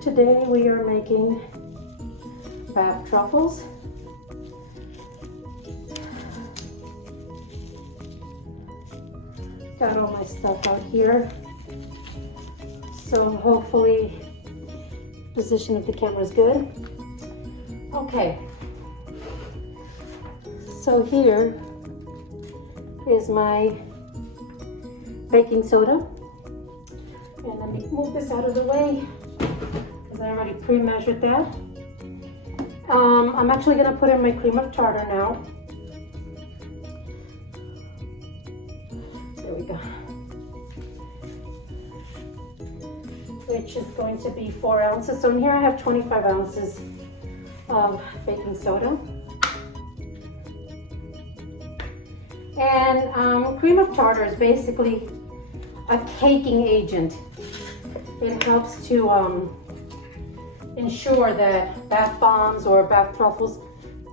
Today we are making bath truffles. Got all my stuff out here. So hopefully position of the camera is good. Okay. So here is my baking soda. And let me move this out of the way because I already pre-measured that. I'm actually going to put in my cream of tartar now. There we go. Which is going to be 4 ounces. So in here I have 25 ounces of baking soda. And cream of tartar is basically a caking agent. It helps to ensure that bath bombs or bath truffles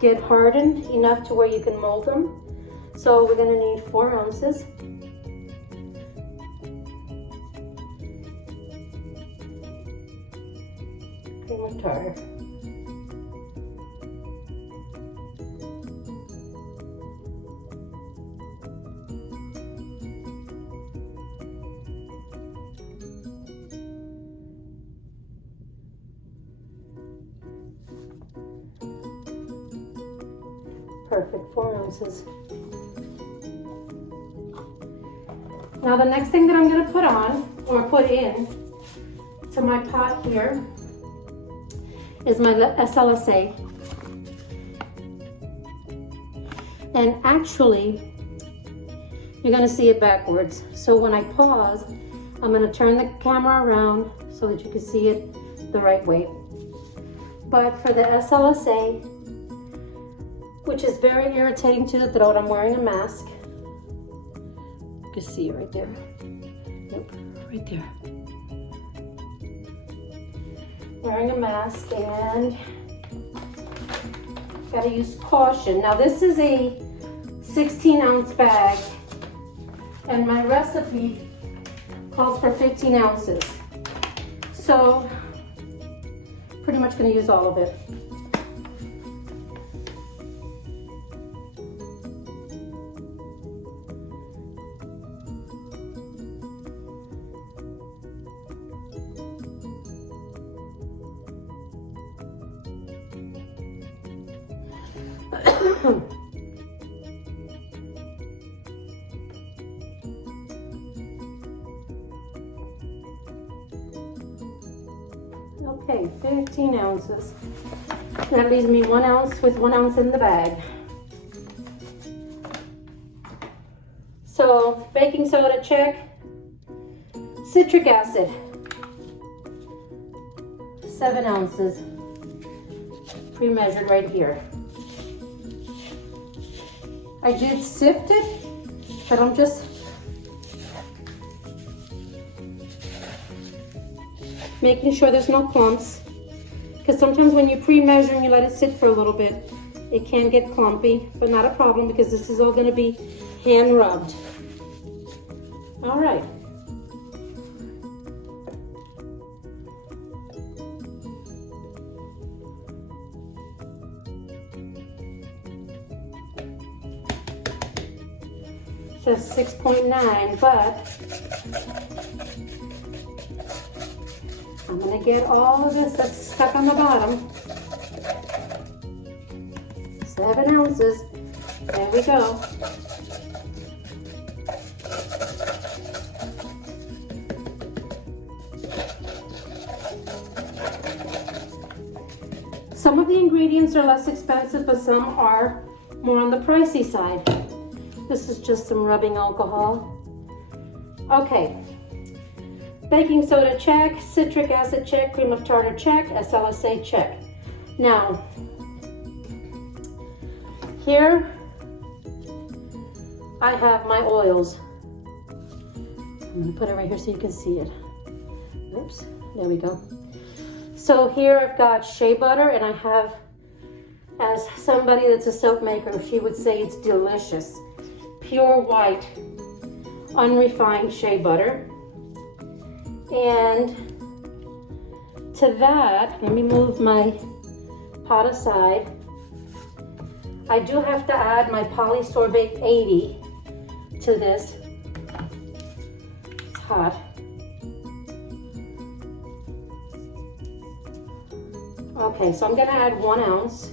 get hardened enough to where you can mold them. So we're going to need 4 ounces. Cream of tartar. Perfect, 4 ounces. Now the next thing that I'm going to put on, or put in to my pot here, is my SLSA. And actually, you're going to see it backwards. So when I pause, I'm going to turn the camera around so that you can see it the right way. But for the SLSA, which is very irritating to the throat, I'm wearing a mask. You can see it right there. Nope, right there. Wearing a mask and gotta use caution. Now this is a 16-ounce bag and my recipe calls for 15 ounces. So pretty much gonna use all of it. Okay, 15 ounces. That leaves me 1 ounce with 1 ounce in the bag. So, baking soda, check. Citric acid, 7 ounces. Pre-measured right here. I did sift it, but I'm just making sure there's no clumps, because sometimes when you pre-measure and you let it sit for a little bit, it can get clumpy, but not a problem because this is all going to be hand rubbed. All right. It says 6.9, but I'm gonna get all of this that's stuck on the bottom. 7 ounces. There we go. Some of the ingredients are less expensive, but some are more on the pricey side. This is just some rubbing alcohol. Okay. Baking soda, check. Citric acid, check. Cream of tartar, check. SLSA, check. Now, here I have my oils. I'm going to put it right here so you can see it. Oops, there we go. So here I've got shea butter, and I have, as somebody that's a soap maker, she would say it's delicious. Pure white, unrefined shea butter. And to that, let me move my pot aside. I do have to add my polysorbate 80 to this. It's hot. Okay, so I'm gonna add 1 ounce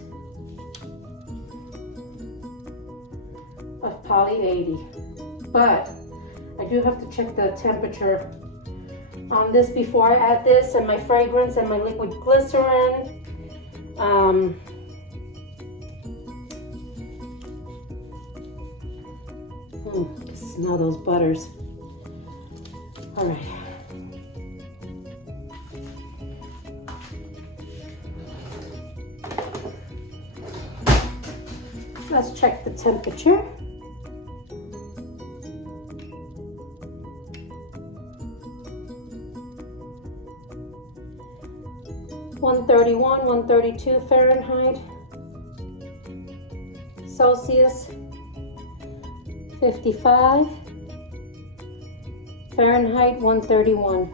of poly 80, but I do have to check the temperature on this before I add this, and my fragrance and my liquid glycerin. Smell those butters. All right. Let's check the temperature. (131, 132 Fahrenheit, Celsius, 55 Fahrenheit, 131.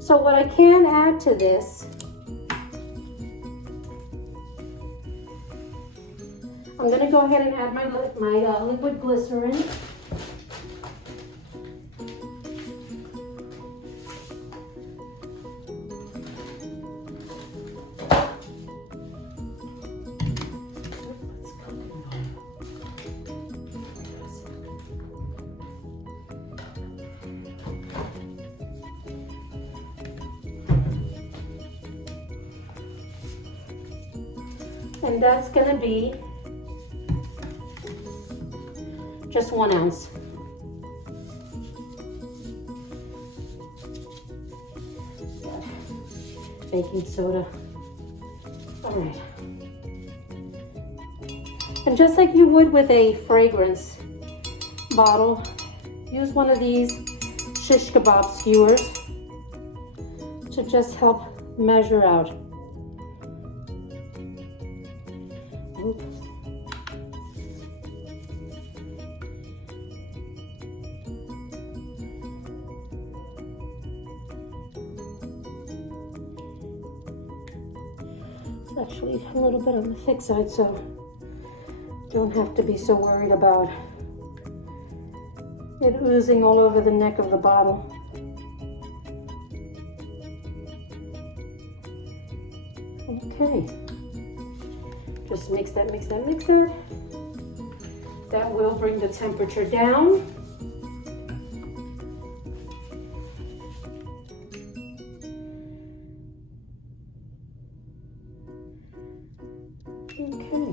So what I can add to this, I'm going to go ahead and add my liquid glycerin. And that's going to be just 1 ounce. Baking soda. All right. And just like you would with a fragrance bottle, use one of these shish kebab skewers to just help measure out. Oops. It's actually a little bit on the thick side, so don't have to be so worried about it oozing all over the neck of the bottle. Okay. Just mix that, mix that, mix that. That will bring the temperature down. Okay.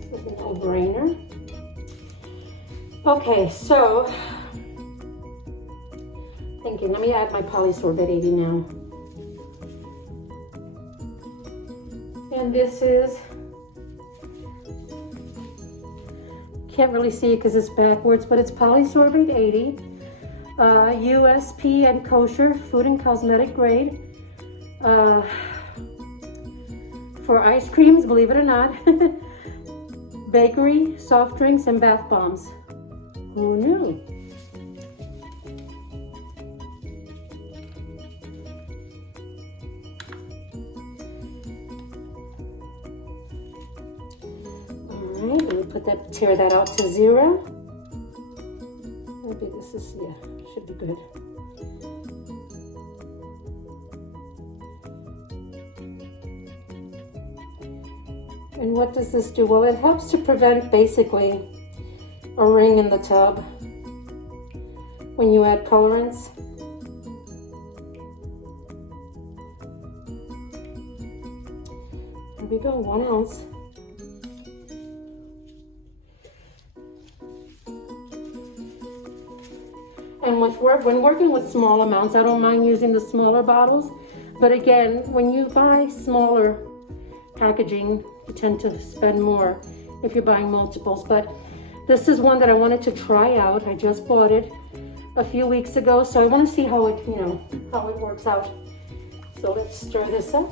This is a no-brainer. Okay, so thinking, let me add my polysorbate 80 now. And this is, can't really see it because it's backwards, but it's polysorbate 80, USP and kosher, food and cosmetic grade, for ice creams, believe it or not, bakery, soft drinks, and bath bombs. Who knew? Alright, let me put that, tear that out to 0. Maybe this is, yeah, should be good. And what does this do? Well, it helps to prevent basically a ring in the tub when you add colorants. There we go, 1 ounce. And when working with small amounts, I don't mind using the smaller bottles. But again, when you buy smaller packaging, you tend to spend more if you're buying multiples. But This is one that I wanted to try out. I just bought it a few weeks ago, so I want to see how it, you know, how it works out. So let's stir this up.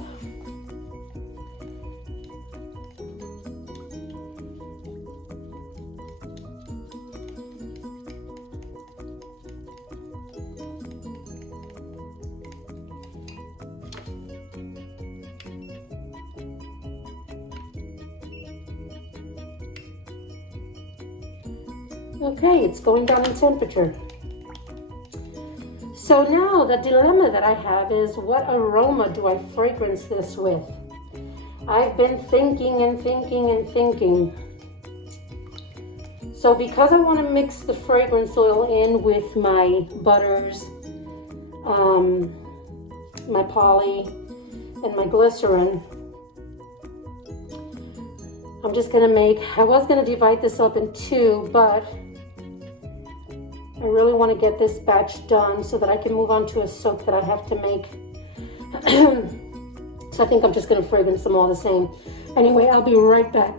Okay, it's going down in temperature. So now the dilemma that I have is, what aroma do I fragrance this with? I've been thinking and thinking and thinking. So because I want to mix the fragrance oil in with my butters, my poly, and my glycerin, I'm just going to make, I was going to divide this up in two, but I really want to get this batch done so that I can move on to a soap that I have to make. So I think I'm just going to fragrance them all the same. Anyway, I'll be right back.